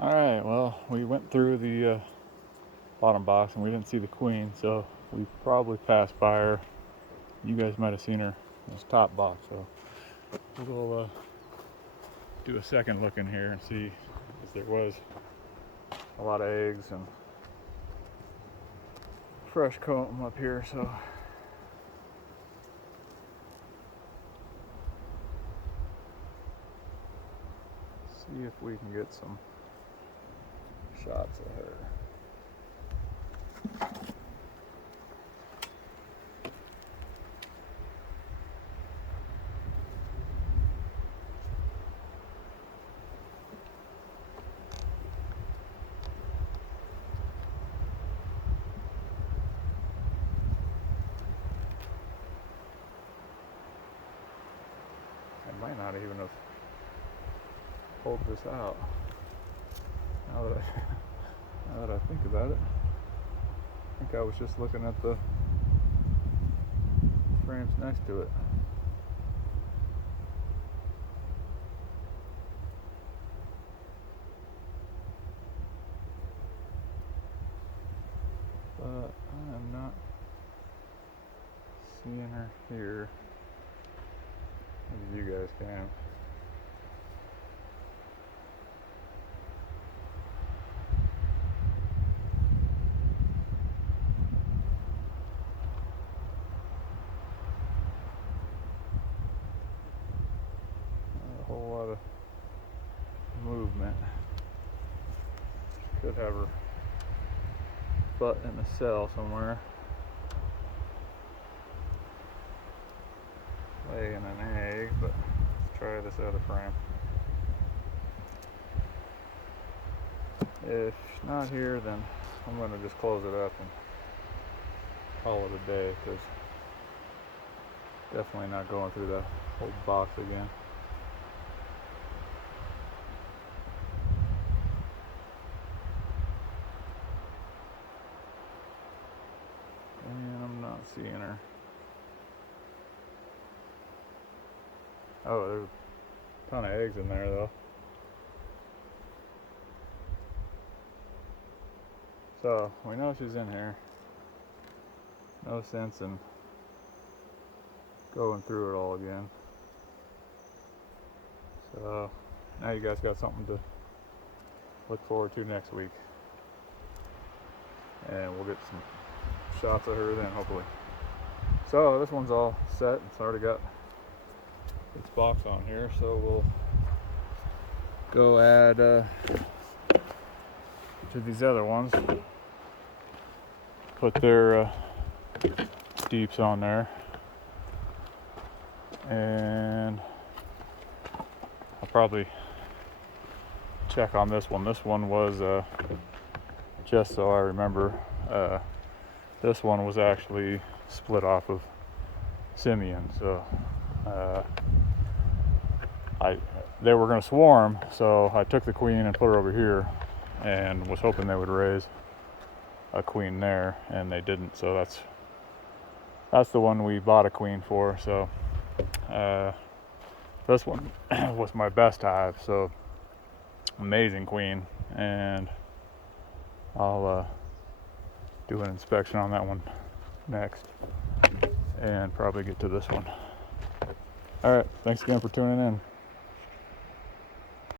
Alright, well, we went through the bottom box and we didn't see the queen, so we probably passed by her. You guys might have seen her in this top box, so we'll do a second look in here and see if there was a lot of eggs and fresh comb up here, so see if we can get some shots of her. I might not even have pulled this out. Now that I think about it, I think I was just looking at the frames next to it. But I am not seeing her here. Maybe you guys can. A whole lot of movement. Could have her butt in a cell somewhere, laying an egg, but let's try this other frame. If she's not here, then I'm going to just close it up and call it a day, because definitely not going through the whole box again. And I'm not seeing her. Oh, there's a ton of eggs in there though. So we know she's in here. No sense in going through it all again. So now you guys got something to look forward to next week. And we'll get some shots of her then, hopefully. So this one's all set. It's already got its box on here, so we'll go add to these other ones. Put their deeps on there, and I'll probably check on this one. This one was just so I remember, this one was actually split off of Simeon, so they were going to swarm, so I took the queen and put her over here and was hoping they would raise a queen there, and they didn't, so that's the one we bought a queen for. So this one was my best hive, so amazing queen, and I'll do an inspection on that one next and probably get to this one. All right, thanks again for tuning in.